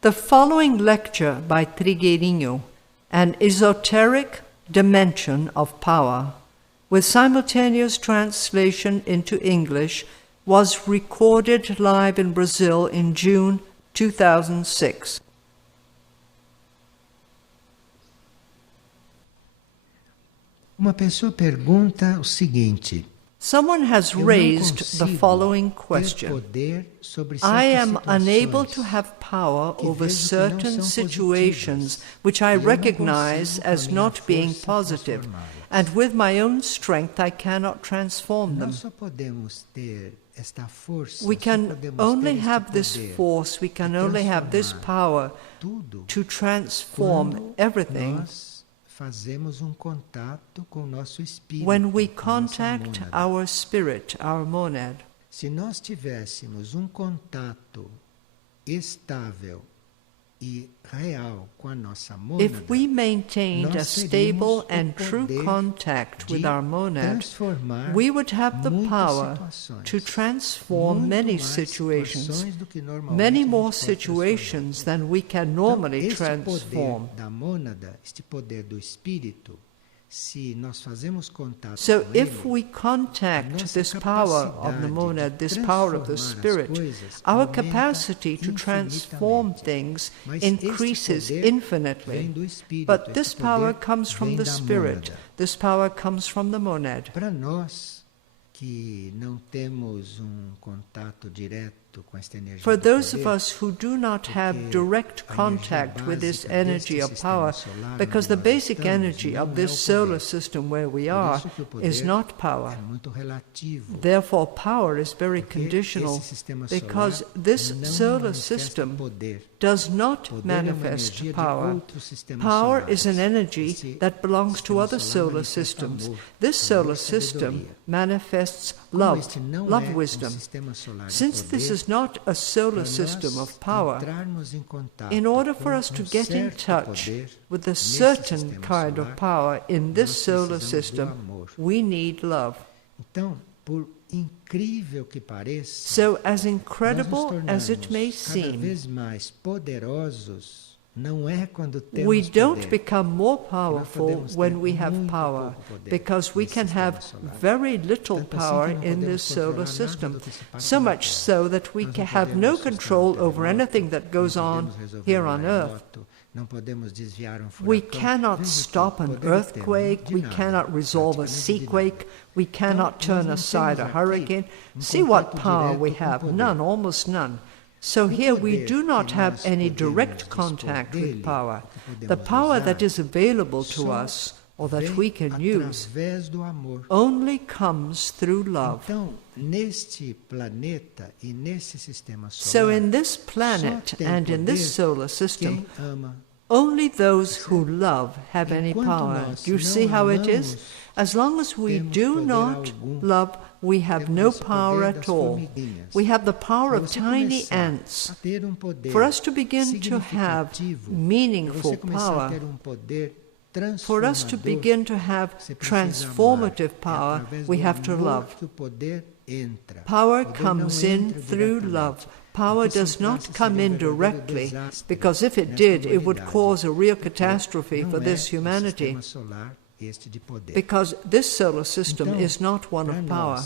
The following lecture by Trigueirinho, An Esoteric Dimension of Power, with simultaneous translation into English, was recorded live in Brazil in June 2006. Uma pessoa pergunta o seguinte: Someone has raised the following question. I am unable to have power over certain situations which I recognize as not being positive, and with my own strength I cannot transform them. We can only have this force, we can only have this power to transform everything when we contact our spirit, our monad. Se nós tivéssemos contato estável e real com a nossa mônada, if we maintained a stable and true contact with our monad, we would have the power to transform many situations, many more situations than we can normally transform. So if we contact this power of the monad, this power of the spirit, our capacity to transform things increases infinitely. But this power comes from the spirit, this power comes from the monad. Para nós que não temos contato direto com esta energia, for those of us who do not have direct contact with this energy of power, because the basic energy of this solar system where we are is not power. Therefore, power is very conditional, because this solar system does not manifest power. Power is an energy that belongs to other solar systems. This solar system manifests love wisdom. Since this is not a solar system of power, in order for us to get in touch with a certain kind of power in this solar system, we need love. So, as incredible as it may seem, we don't become more powerful when we have power, because we can have very little power in this solar system, so much so that we can have no control over anything that goes on here on Earth. We cannot stop an earthquake, we cannot resolve a seaquake, we cannot turn aside a hurricane. See what power we have, none, almost none. So here we do not have any direct contact with power. The power that is available to us, or that we can use, only comes through love. So in this planet and in this solar system, only those who love have any power. Do you see how it is? As long as we do not love, we have no power at all. We have the power of tiny ants. For us to begin to have meaningful power, for us to begin to have transformative power, we have to love. Power comes in through love. Power does not come in directly, because if it did, it would cause a real catastrophe for this humanity, because this solar system is not one of power.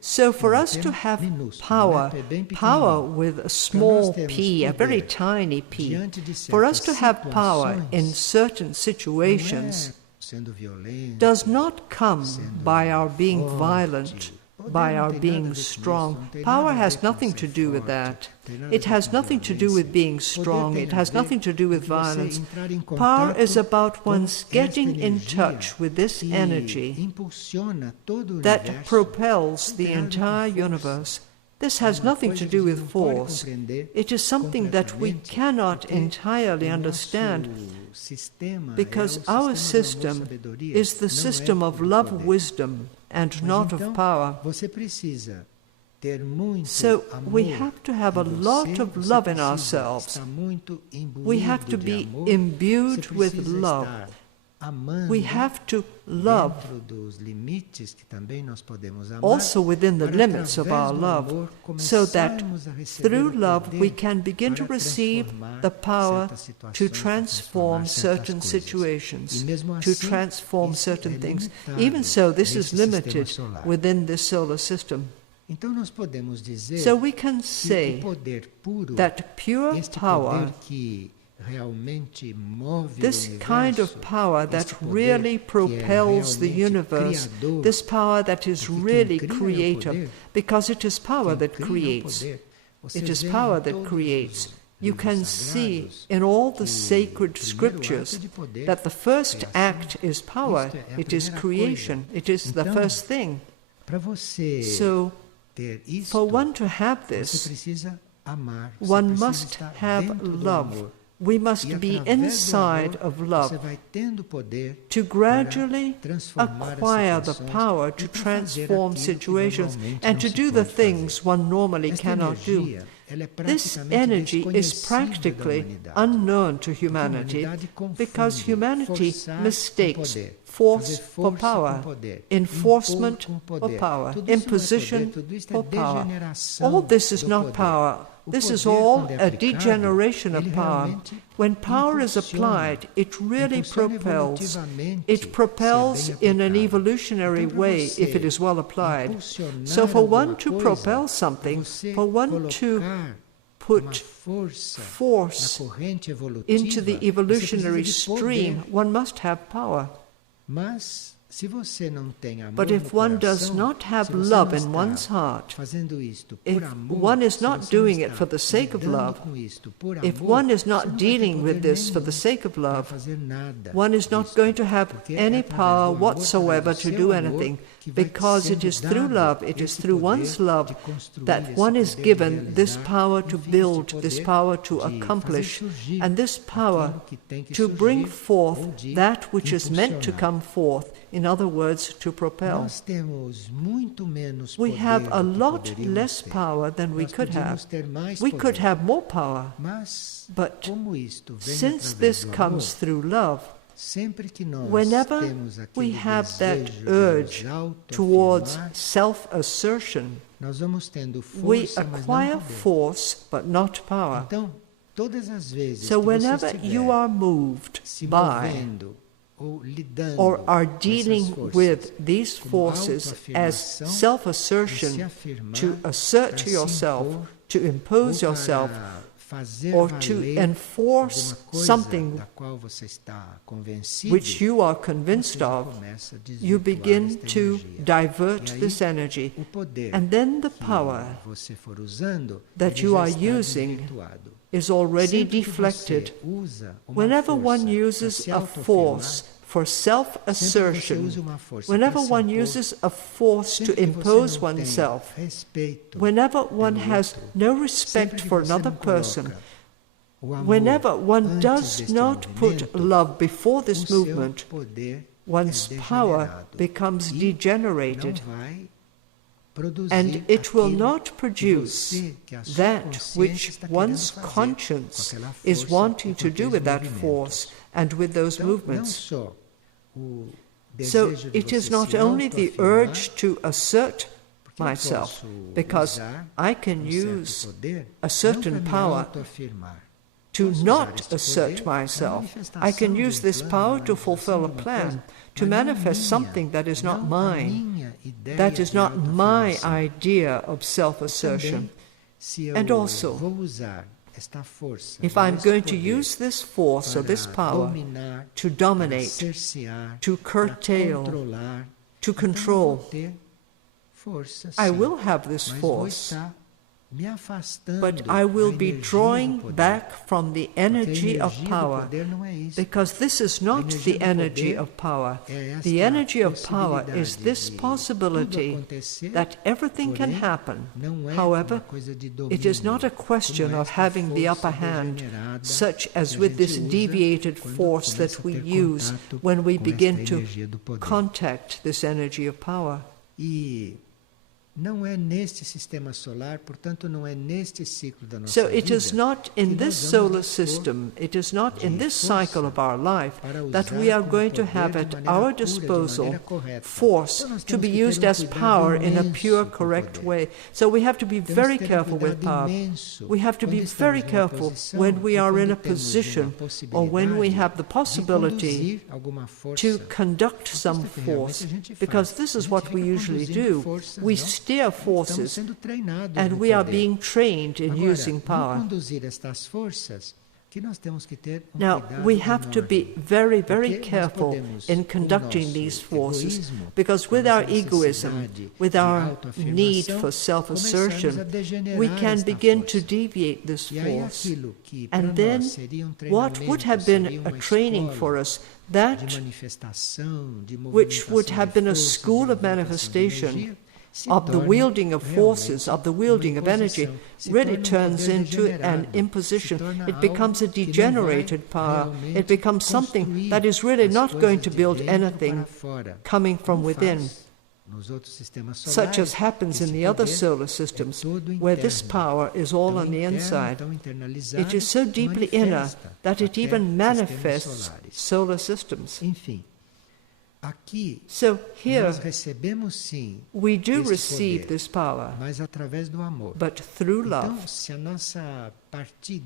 So for us to have power, power with a small p, a very tiny p, for us to have power in certain situations does not come by our being violent, by our being strong. Power has nothing to do with that. It has nothing to do with being strong. It has nothing to do with violence. Power is about one's getting in touch with this energy that propels the entire universe. This has nothing to do with force. It is something that we cannot entirely understand, because our system is the system of love wisdom and not of power. So we have to have a lot of love in ourselves. We have to be imbued with love. We have to love dentro dos limites que também nós podemos amar, also within the para, limits of our através do love, amor, so that começarmos a receber through o love poder we can begin to para receive transformar the power certas situações, to para transform transformar certain certas coisas. situations, E mesmo to assim, transform isso certain é things. limitado Even so, this is nesse sistema limited solar. within this solar system. Então nós podemos dizer So we can que say o poder puro, that pure este power, poder que realmente move this o universo, kind of power that este poder really que é propels the realmente universe, criador, this power that is porque quem really cria é o creator, poder, because it is power quem that cria é o creates. poder. Você It is vê em power that todos creates. os You livros can see sagrados in all the que sacred o primeiro ato scriptures é de poder, that the first criação. act is power, Isto é a it is primeira creation, coisa. it is the Então, first thing. para você So, ter isto, for one to have você this, precisa amar, você one precisa must estar have dentro do love. amor. We must E be através do inside amor, of love você vai tendo poder to gradually para transformar as acquire the situações power e to para fazer transform aquilo que situations normalmente and não to se do the pode fazer. things one normally Esta cannot do. energia, ela é This praticamente energy is desconhecida da practically humanidade. unknown to Porque a humanity humanidade confunde because humanity forçar mistakes com poder, force fazer for força power, com poder, enforcement impor com for poder. power, Tudo isso não é imposition poder, tudo isso é for power. degeneração All this is do not poder. power. O This is poder, all quando é a aplicado, degeneration of ele power. realmente When power is impulsiona, applied, it really impulsiona propels. evolutivamente, It se é propels bem in an aplicado. evolutionary Então, para way você if it is well applied. impulsionar So for one alguma to coisa, propel something, você for one to colocar uma put força na force corrente evolutiva, into the você evolutionary precisa de stream, poder. one must have power. Mas se você não tem amor But if no one does coração, not have se você love não in está one's heart, fazendo isto if por amor, one is se not você não doing it está for the sake of lidando love, com isto por if amor, one is você not não vai ter dealing with poder this for the nenhum sake of para love, fazer nada one is not disto, going to have porque é any através power do amor, whatsoever através do to seu do amor, anything, que vai because it sendo is through dado love, it is esse through poder one's love de construir, that esse one is poder de given this realizar, power to enfim, build, este this poder power to de fazer accomplish, surgir and this power aquilo que tem que to bring surgir, forth ou de that which is meant to impulsionar. come forth, in other words, to propel. Nós temos muito menos We poder have a do que lot poderíamos less ter. power than we Nós could podíamos have. ter mais We poder. could have more power, Mas, but como isto vem since através this do comes amor, through love, sempre que nós whenever temos we aquele have that desejo de urge nos towards autoafirmar, self-assertion, nós vamos tendo we força, mas acquire não poder. force but not power. Então, todas as vezes So que você whenever estiver you are moved se by movendo ou lidando or are com essas dealing forças, with these como forces as autoafirmação, de se self-assertion, afirmar, to assert para se yourself, impor, to impose ou yourself, para fazer or to valer enforce alguma coisa something da qual você está convencido, which you are você convinced já of, começa a you desvirtuar begin esta to energia. divert E aí, this energy. o poder And then the que power você for usando, that ele you já are está using desvirtuado. is already Sempre que deflected. você usa uma Whenever força one para uses se a autoafirmar, force for sempre que você self-assertion, usa uma força whenever para se one impor, uses a force to sempre que você impose não tem oneself, respeito whenever one pelo has outro, no sempre respect que for você another não person, coloca o amor whenever one antes does deste not put movimento, love before o this seu movement, poder one's é power degenerado becomes e degenerated, não vai produzir and it will aquilo not que produce você, que a sua that consciência which está querendo one's fazer conscience com aquela is força wanting e to com do aqueles with that movimentos. force and with those Então, não movements. só o So desejo de it você is not se only the autoafirmar, urge to assert porque eu myself, posso because usar I can certo use poder, a certain não para me power autoafirmar. to Posso usar not este assert poder para myself. manifestação I can de use this plano, power to manifestação fulfill a de uma plan, coisa, to mas não a manifest minha, something that is not não a mine, minha ideia that is de not my autoafirmação. idea of self-assertion. Também, se eu And also, vou usar esta força, if ou I'm este going to poder use this force or this para power dominar, to para dominate, cercear, to para curtail, controlar, to então eu control, vou ter força, I sim, will have this mas vou force, estar me afastando but I will da be energia drawing do poder. back from the Porque a energy of energia do power, poder não é isso. because this is not energia the do energy poder of power. é esta The energy of power possibilidade is this de possibility tudo acontecer, that everything can porém, happen. não é However, uma coisa de it is not a domínio, question como of esta having the força upper hand, degenerada such as que a with gente this usa deviated quando force começa that a we ter use contato when we com begin esta to energia do poder. contact this energy of power. E não é neste sistema solar, portanto não é neste ciclo da nossa So vida. it is not in this solar system, it is not in this cycle of our life that we are going to have at our disposal force to be used as power in a pure, correct way. So we have to be very careful with power. We have to be very careful when we are in a position or when we have the possibility to conduct some force, because this is what we usually do. We steer forces, and we are being trained in using power. Now, we have to be very, very careful in conducting these forces, because with our egoism, with our need for self-assertion, we can begin to deviate this force. And then, what would have been a training for us, that which would have been a school of manifestation, of the wielding of forces, of the wielding of energy, really turns into an imposition. It becomes a degenerated power. It becomes something that is really not going to build anything coming from within, such as happens in the other solar systems, where this power is all on the inside. It is so deeply inner that it even manifests solar systems. So here, we do receive this power, but through love.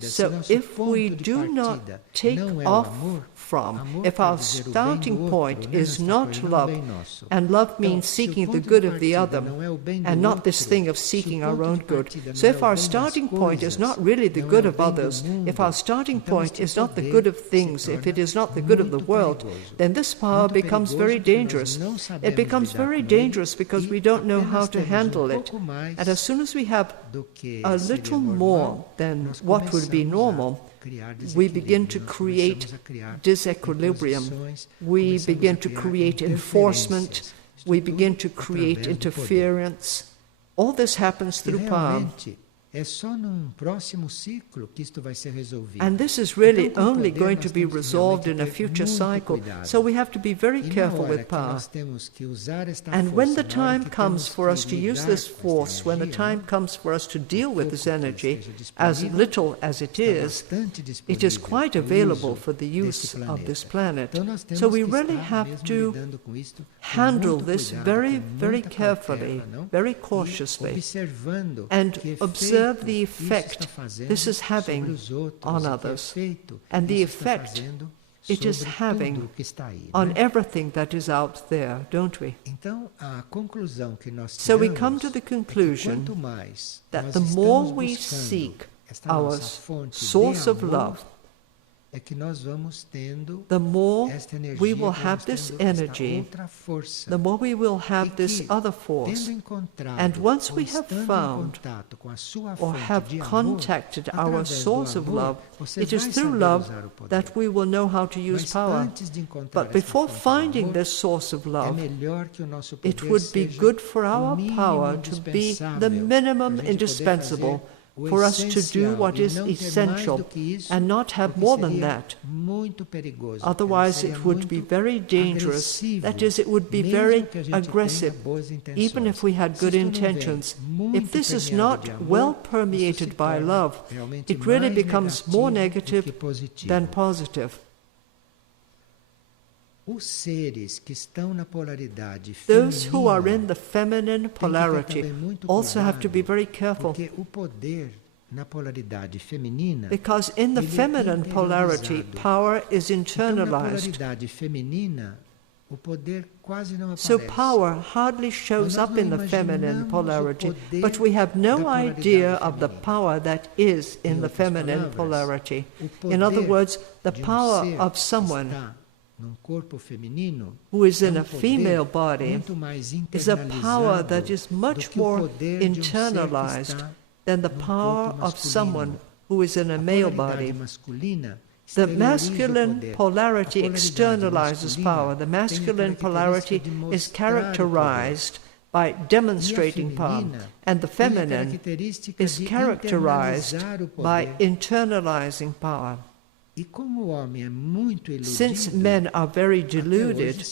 So if we do not take off from, if our starting point is not love, and love means seeking the good of the other, and not this thing of seeking our own good. So if our starting point is not really the good of others, if our starting point is not the good of things, if it is not the good of the world, then this power becomes very dangerous. It becomes very dangerous because we don't know how to handle it. And as soon as we have a little more than what would be normal, we begin to create disequilibrium. We begin to create enforcement. We begin to create interference. All this happens through power. And this is really only going to be resolved in a future cycle, so we have to be very careful with power. And when the time comes for us to use this force, when the time comes for us to deal with this energy, as little as it is quite available for the use of this planet. So we really have to handle this very, very carefully, very cautiously, and observe the effect this is having on others, and the effect it is having on everything that is out there, don't we? So we come to the conclusion that the more we seek our source of love, the more we will have this energy, the more we will have this other force. And once we have found or have contacted our source of love, it is through love that we will know how to use power. But before finding this source of love, it would be good for our power to be the minimum indispensable for us to do what is essential and not have more than that. Otherwise it would be very dangerous. That is, it would be very aggressive, even if we had good intentions. If this is not well permeated by love, it really becomes more negative than positive. Those who are in the feminine polarity also have to be very careful, because in the feminine polarity, power is internalized. So power hardly shows up in the feminine polarity, but we have no idea of the power that is in the feminine polarity. In other words, the power of someone who is in a female body is a power that is much more internalized than the power of someone who is in a male body. The masculine polarity externalizes power. The masculine polarity is characterized by demonstrating power, and the feminine is characterized by internalizing power. Since men are very deluded,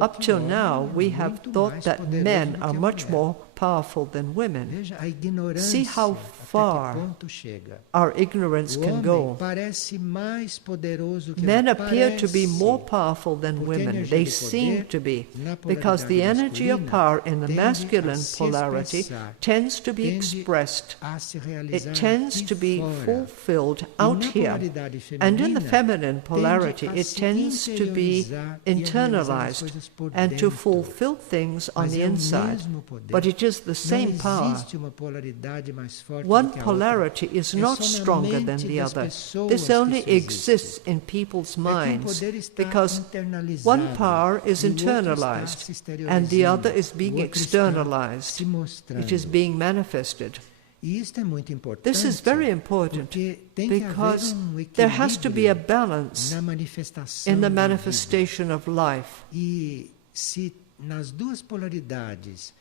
up till now we have thought that men are much more powerful than women. Veja a ignorância, See how até que far ponto chega. our ignorance O can homem go. parece mais poderoso que Men ela appear to be parece. more powerful than Porque a women. energia They do seem poder, to be, na because polaridade the energy of masculina, power in the tende a masculine se polarity expressar, tends to be tende expressed. a se realizar It tends aqui to be fora. fulfilled E out na here. polaridade And in the feminina, feminine polarity, tende a it se tends to be interiorizar e a realizar as internalized coisas por and to dentro. fulfill things on Mas the é o inside. mesmo poder. But it is the same Não power. existe uma polaridade mais forte One do que a polarity outra. is É not só na stronger than mente the das other. pessoas This que only isso existe. exists in people's É que um minds, poder está because internalizado, one power is e o outro está internalized se and the other exteriorizando, is o being outro está externalized. se mostrando. It is being manifested. E isto é muito importante. This is very important porque tem que because haver there has to be a equilíbrio balance na manifestação in the da vida. manifestation of life. E se nas duas polaridades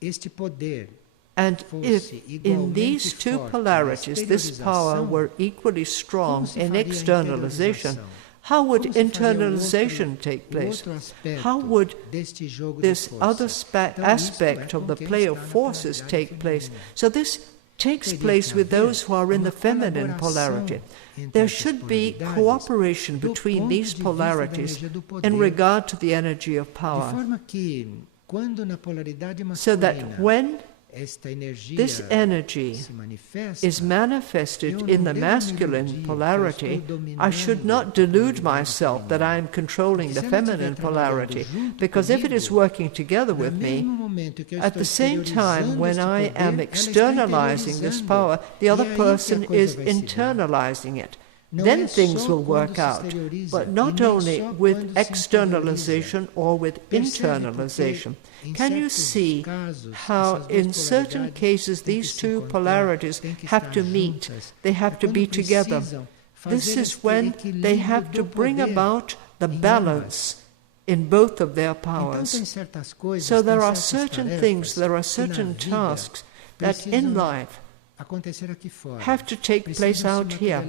este poder And if fosse in igualmente these two forte na polarities this power exteriorização, were equally strong como se in faria a externalization, interiorização? how would Como se faria internalization take o place? outro aspecto How would deste jogo this de other forças? Então, isto aspect é of the com quem play está of na forces polaridade take place? feminina. So this takes Teria place que with haver those who are in uma the feminine colaboração polarity. entre There essas should be polaridades cooperation do between ponto these de vista da polarities energia do poder, in regard to the energy of de power, forma que quando na polaridade so that masculina when esta energia this energy se manifesta, is manifested in the masculine polarity, I should not delude myself that I am controlling the feminine polarity, because if it is working together with me, at the same time when I am externalizing this power, the other person is internalizing it. Then things will work out, but not only with externalization or with internalization. Can you see how in certain cases these two polarities have to meet, they have to be together? This is when they have to bring about the balance in both of their powers. So there are certain things, there are certain tasks that in life have to take place out here,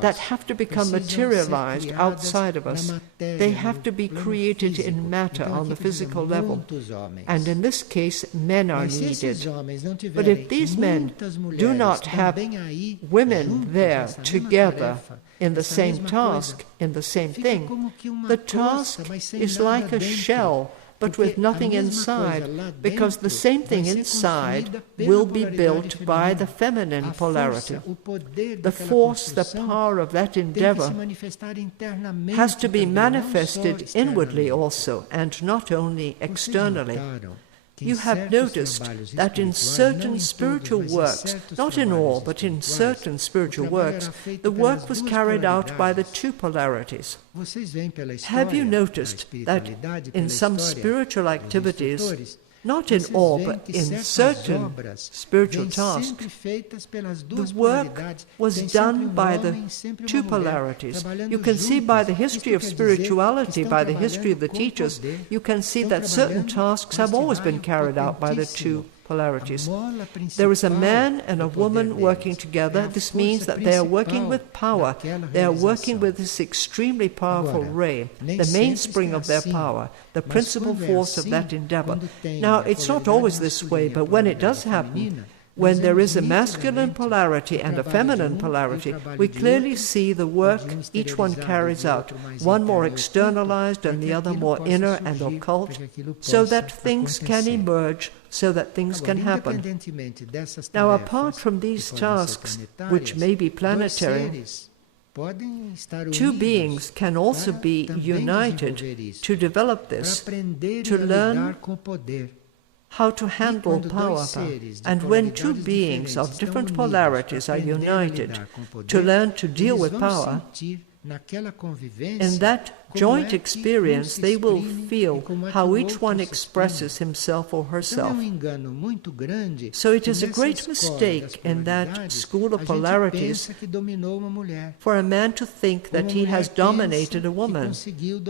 that have to become materialized outside of us. They have to be created in matter on the physical level. And in this case, men are needed. But if these men do not have women there together in the same task, in the same thing, the task is like a shell, but with nothing inside, because the same thing inside will be built by the feminine polarity. The force, the power of that endeavor has to be manifested inwardly also, and not only externally. You have noticed that in certain spiritual works, not in all, but in certain spiritual works, the work was carried out by the two polarities. Have you noticed that in some spiritual activities, not in all, but in certain spiritual tasks, the work was done by the two polarities. You can see by the history of spirituality, by the history of the teachers, you can see that certain tasks have always been carried out by the two polarities. There is a man and a woman working together. This means that they are working with power. They are working with this extremely powerful ray, the mainspring of their power, the principal force of that endeavor. Now, it's not always this way, but when it does happen, when there is a masculine polarity and a feminine polarity, we clearly see the work each one carries out, one more externalized and the other more inner and occult, so that things can emerge, so that things can happen. Now, apart from these tasks, which may be planetary, two beings can also be united to develop this, to learn how to handle power. And when two beings of different polarities are united to learn to deal with power, in that joint experience they will feel how each one expresses himself or herself. So it is a great mistake in that school of polarities for a man to think that he has dominated a woman,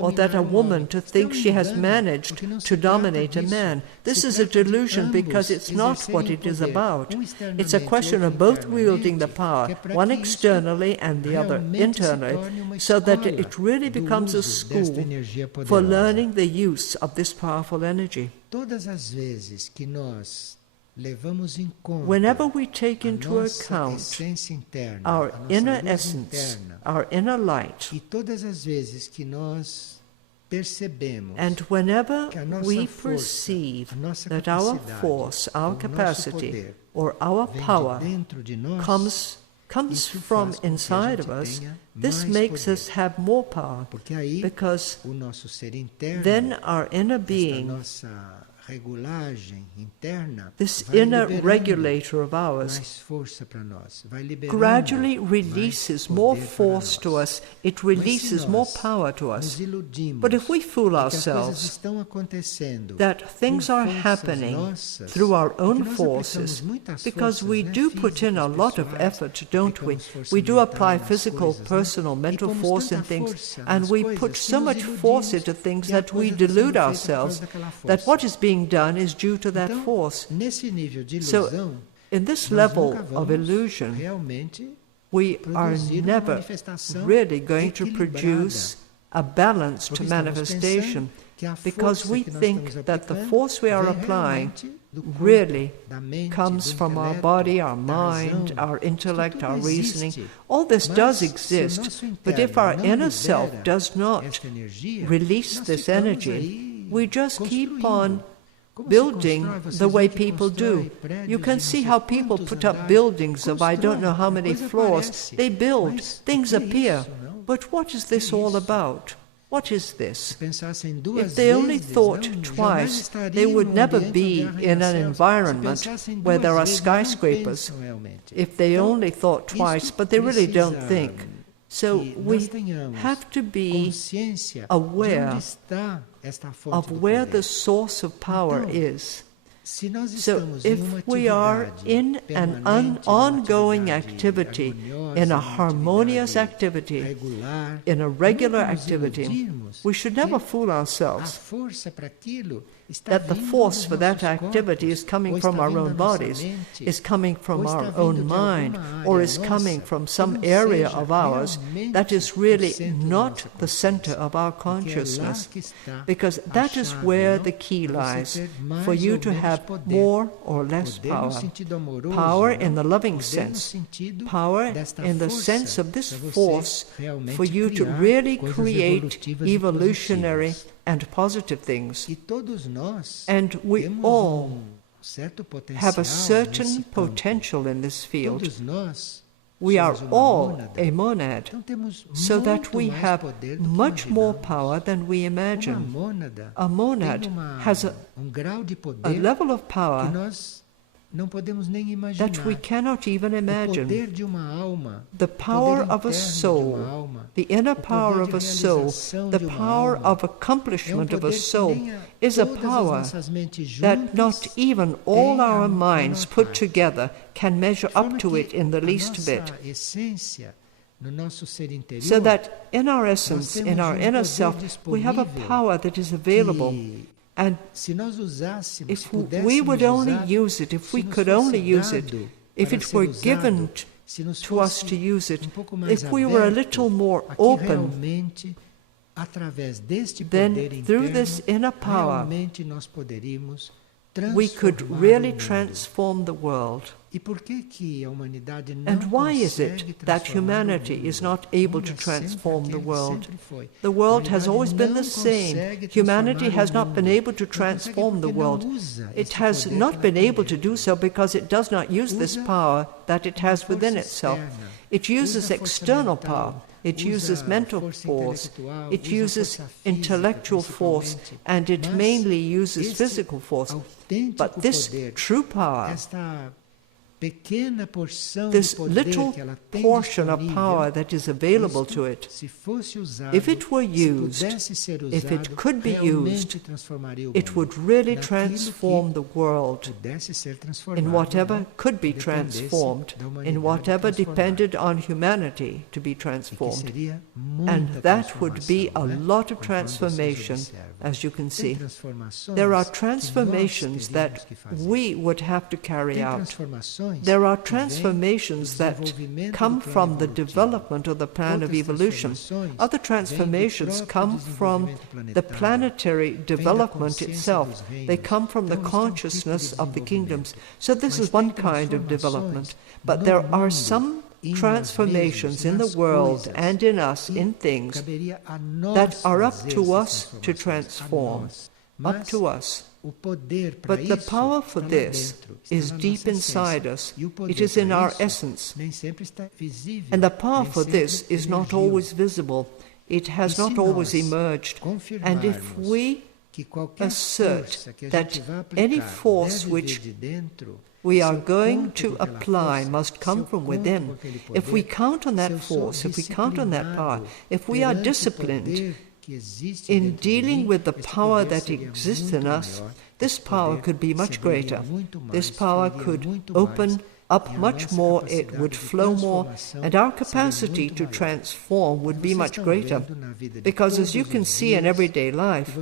or that a woman to think she has managed to dominate a man. This is a delusion, because it's not what it is about. It's a question of both wielding the power, one externally and the other internally, so that it really becomes a school desta energia for poderosa. learning the use of this powerful energy. Todas as vezes que nós levamos em conta Whenever we take a into nossa account essência interna, our a nossa inner luz essence, interna, our inner light, e todas as vezes que nós percebemos and whenever que a nossa we força, perceive a nossa that our capacidade, force, our o nosso capacity, poder or our vem de power dentro de nós, comes isso from faz com que a inside gente of us, tenha this mais makes poder. us have more power, Porque aí because o nosso ser interno, then our inner esta being, nossa regulagem interna, this vai inner liberando regulator of ours, mais força para nós, vai liberando gradually mais releases poder more para force to nós. us, it Mas se releases more nós power to us. nos iludimos But if we fool de que as coisas ourselves estão acontecendo that things por are forças happening nossas, through our porque own nós forces, aplicamos muitas because forças, we né, do put in a físicas, lot of pessoais, effort, don't we? aplicamos força We do mental apply nas physical, coisas, né? personal, E mental pomos force in tanta things, força and nas we coisas put que so nos much force iludimos into things que a that we coisa está sendo delude feita por ourselves causa daquela that força. what is being done is due to that Então, force. nesse nível de So, ilusão, in this nós level nunca of vamos illusion, realmente we are produzir uma never manifestação really going to equilibrada. produce a balanced Porque estamos manifestation, pensando que a because força we que nós think estamos that the aplicando force we are vem applying realmente do corpo, really da mente, comes do from our intelecto, body, our da razão. mind, our intellect, Isto our tudo reasoning. existe. All this Mas does se o exist, nosso but if interno our não inner self libera does not esta energia, release nós this ficamos energy, aí we just keep construindo. on Como se building constrói? Vocês the veem way que people do. constrói prédios You can de não see sei how people quantos put up andares. buildings of I don't know how Constrói, a many coisa floors. aparece. They build, Mas things o que é appear. isso, não? But what is this all about? What is this? Pensassem duas If they only vezes, thought não, jamais twice, estariam they would num never ambiente be onde há in an arranha-céus. environment Se pensassem where duas there are vezes, não skyscrapers. pensam realmente. If they Então, only thought twice, isto but they really don't precisa think. So que we nós tenhamos have to be consciência aware de onde está esta fonte of do where poder. the source of power Então, is. Se nós So estamos em uma if we are atividade in an permanente, numa ongoing atividade activity, harmoniosa, in a numa harmonious atividade activity, regular, in a regular nunca nos activity, iludirmos we should never que fool a ourselves força para aquilo está that the vindo force dos for that nossos activity corpos, is coming ou from está our vindo own da nossa bodies, mente, is coming from ou está our vindo own de mind, alguma or área is coming nossa from que some não area seja of ours realmente that is o really centro da not nossa the center consciência. of our Porque é lá consciousness, que está because a that is chave, where não? the key Para você lies ter mais for you ou to menos have poder. more or less Poder no power. sentido amoroso, Power não? in the loving Poder no sense, sentido power desta in the força, sense of this para você force realmente for you to criar really coisas create evolutivas e evolutionary positivas. and positive things. E todos nós And we temos all certo potencial have a nesse certain campo. potential in this field. Todos nós We are somos uma all mônada. a monad, Então temos so that muito we mais have poder do que much more imaginamos. power than we Uma imagine. mônada A monad tem has grau de a poder level of que power nós não podemos nem imaginar. that we cannot even O imagine. poder de uma alma, The o power poder of a interno de soul, uma alma, the inner o power poder of de a soul, realização the de uma power alma, of accomplishment é of a poder que soul nem is a todas as power nossas mentes that juntas not even all têm our a minds menor put parte. together can measure De forma up to que it in the a least nossa bit. essência, no nosso ser interior, So that in our essence, nós in temos our poder inner self, we have a disponível power that is available. que, And se nós usássemos, if se we pudéssemos would only usar, use it, if se we nos could fosse only use it, dado if para it ser were usado, given se nos to us fosse to use it, pouco mais if we were a aberto little more a que open, realmente, através deste then poder through interno, this inner power, realmente nós poderíamos we could transformar really o mundo. transform the world. E por que a humanidade não And why is consegue it that transformar o humanity mundo? is not able O mundo to é sempre transform the aquele que world? sempre foi. The world A has always been the humanidade não same. consegue Humanity transformar has o not mundo. been able to Não consegue transform the porque não world. usa It esse has poder not que been ela able tem to do so because it does not use this Usa power that it has uma within força itself. externa. It uses Usa força external mental. power. It Usa uses mental força force. intelectual. It Usa uses força física, intellectual force. principalmente. And it Mas mainly uses esse physical force. autêntico But this poder, true power, esta pequena porção this de poder little que ela tem portion of disponível, power that is available isto, to it, se fosse usado, if it were se used, pudesse ser usado, if it could be realmente used, transformaria o it mundo. would really Naquilo transform que the world pudesse ser transformado, in whatever né? could be Dependesse transformed, da in humanidade whatever transformada. depended on humanity to be E que transformed. seria muita And that would be a transformação, né? lot of Conforme transformation, vocês observam. as you can Tem see. transformações There are que nós transformations teríamos that que fazer. we would have to carry Tem out. transformações there are transformations that come from the development of the plan of evolution. Other transformations come from the planetary development itself. They come from the consciousness of the kingdoms. So this is one kind of development. But there are some transformations in the world and in us, in things, that are up to us to transform, up to us. But the power for this is deep inside us. It is in our essence. And the power for this is not always visible. It has not always emerged. And if we assert that any force which we are going to apply must come from within, if we count on that force, if we count on that power, if we are disciplined in dealing with the power that exists in us, this power could be much greater. This power could open up much more, it would flow more, and our capacity to transform would be much greater. Because as you can see in everyday life,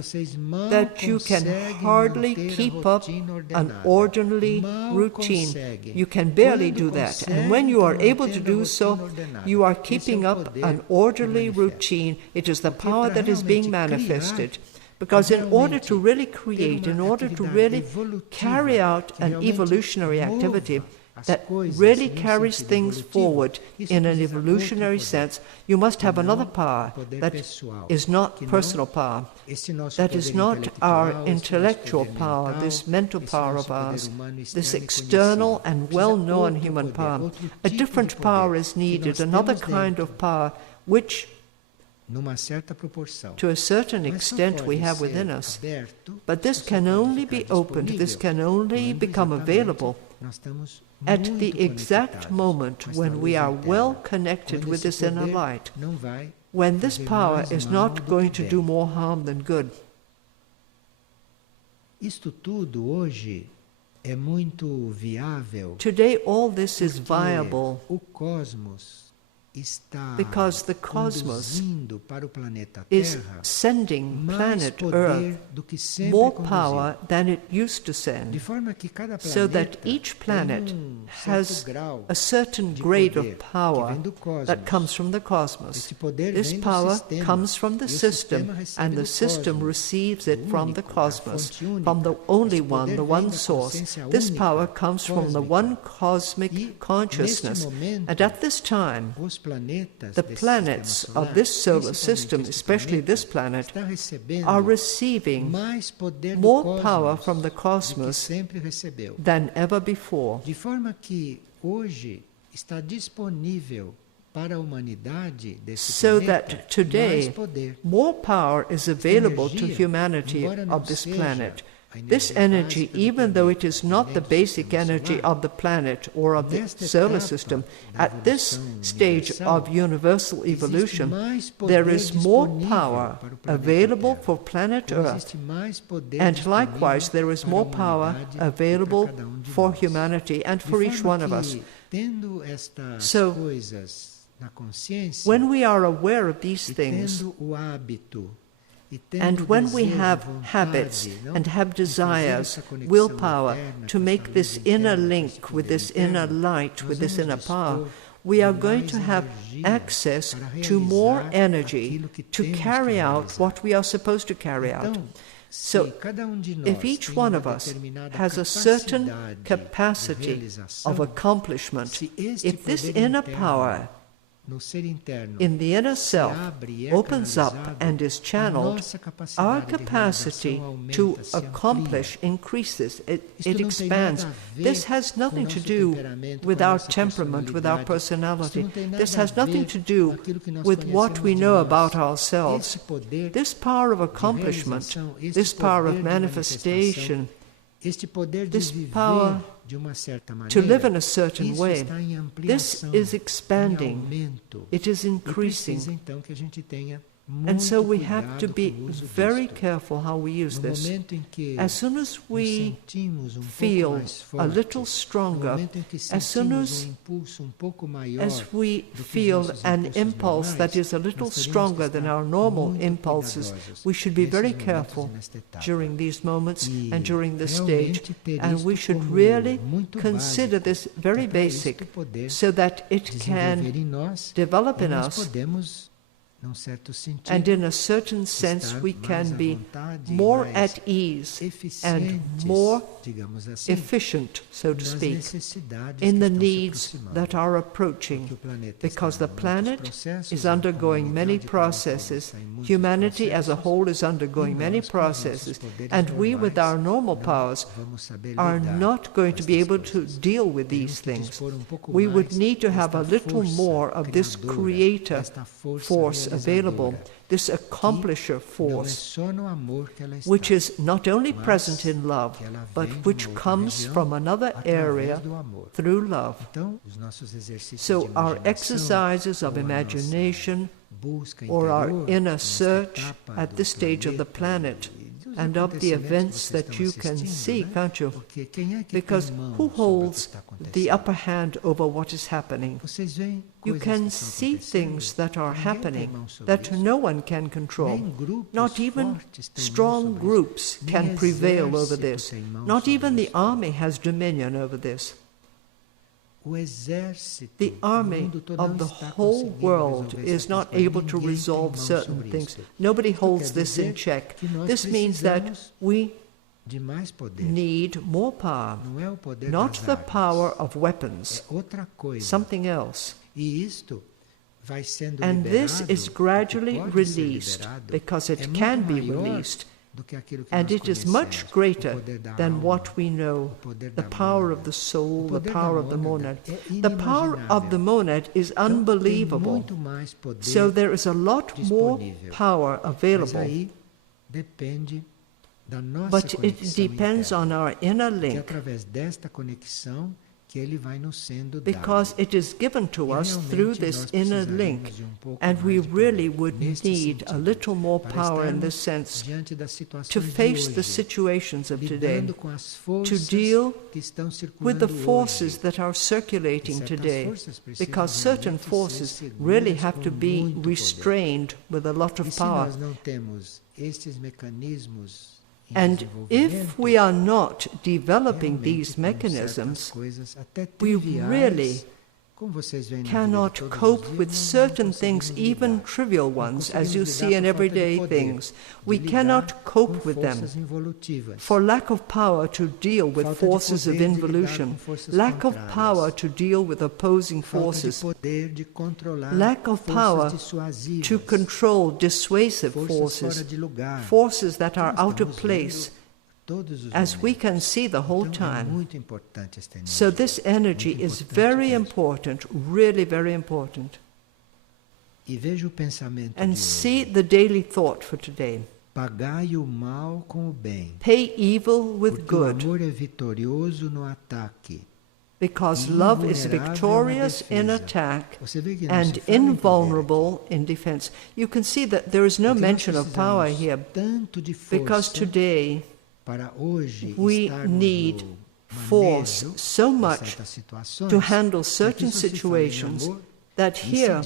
that you can hardly keep up an orderly routine. You can barely do that. And when you are able to do so, you are keeping up an orderly routine. It is the power that is being manifested. Because in order to really create, in order to really carry out an evolutionary activity that really carries things forward in an evolutionary sense, you must have another power that is not personal power, that is not our intellectual power, this mental power of ours, this external and well-known human power. A different power is needed, another kind of power which to a certain extent we have within us. But this can only be opened, this can only become available at the exact moment when we are well connected with this inner light, when this power is not going to do more harm than good. Today all this is viable because the cosmos is sending planet Earth more power than it used to send, so that each planet has a certain grade of power that comes from the cosmos. This power comes from the system, and the system receives it from the cosmos, from the only one, the one source. This power comes from the one cosmic consciousness, and at this time, the planets of this solar system, especially this planet, are receiving more power from the cosmos than ever before. So that today more power is available to humanity of this planet. This energy, even though it is not the basic energy of the planet or of the solar system, at this stage of universal evolution, there is more power available for planet Earth, and likewise there is more power available for humanity and for each one of us. So, when we are aware of these things, and when we have habits and have desires, willpower, to make this inner link with this inner light, with this inner power, we are going to have access to more energy to carry out what we are supposed to carry out. So, if each one of us has a certain capacity of accomplishment, if this inner power in the inner self opens up and is channeled, our capacity to accomplish increases, it expands. This has nothing to do with our temperament, with our personality. This has nothing to do with what we know about ourselves. This power of accomplishment, this power of manifestation, this power to live in a certain way, this is expanding, it is increasing. And so we have to be very careful how we use this. As soon as we feel a little stronger, as soon as we feel an impulse that is a little stronger than our normal impulses, we should be very careful during these moments and during this stage. And we should really consider this very basic so that it can develop in us. And in a certain sense, we can be more at ease and more efficient, so to speak, in the needs that are approaching, because the planet is undergoing many processes, humanity as a whole is undergoing many processes, and we with our normal powers are not going to be able to deal with these things. We would need to have a little more of this creator force available, this accomplisher force, which is not only present in love, but which comes from another area through love. So our exercises of imagination or our inner search at this stage of the planet and of the events that you can see, can't you? Because who holds the upper hand over what is happening? You can see things that are happening that no one can control. Not even strong groups can prevail over this. Not even the army has dominion over this. The army of the whole world is not able to resolve certain things. Nobody holds this in check. This means that we need more power, not the power of weapons, something else. And this is gradually released because it can be released. And it is much greater than what we know, the power of the soul, the power of the monad. The power of the monad is unbelievable. So there is a lot more power available. But it depends on our inner link, because it is given to us through this inner link, and we really would need a little more power in this sense to face the situations of today, to deal with the forces that are circulating today, because certain forces really have to be restrained with a lot of power. And if we are not developing these mechanisms, we really cannot cope with certain things, even trivial ones, as you see in everyday things. We cannot cope with them for lack of power to deal with forces of involution, lack of power to deal with opposing forces, lack of power to control dissuasive forces, forces that are out of place, as we can see the whole time. So this energy is very important, really very important. And see the daily thought for today. Pay evil with good, because love is victorious in attack and invulnerable in defense. You can see that there is no mention of power here, because today we need force so much to handle certain situations that here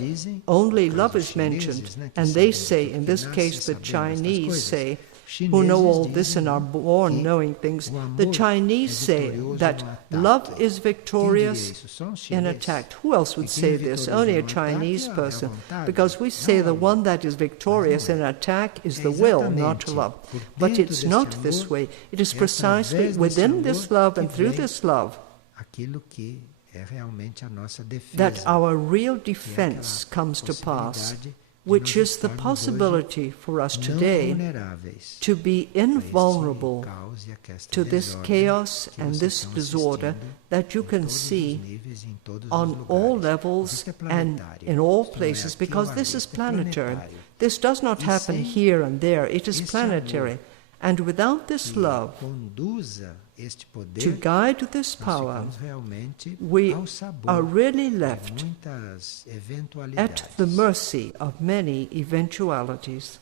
only love is mentioned. And they say, in this case the Chinese say, who know all this and are born knowing things, the Chinese say that love is victorious in attack. Who else would say this? Only a Chinese person. Because we say the one that is victorious in attack is the will, not love. But it's not this way. It is precisely within this love and through this love that our real defense comes to pass, which is the possibility for us today to be invulnerable to this chaos and this disorder that you can see on all levels and in all places, because this is planetary. This does not happen here and there. It is planetary. And without this love to guide this power, we are really left muitas at eventualidades. the mercy of many eventualities.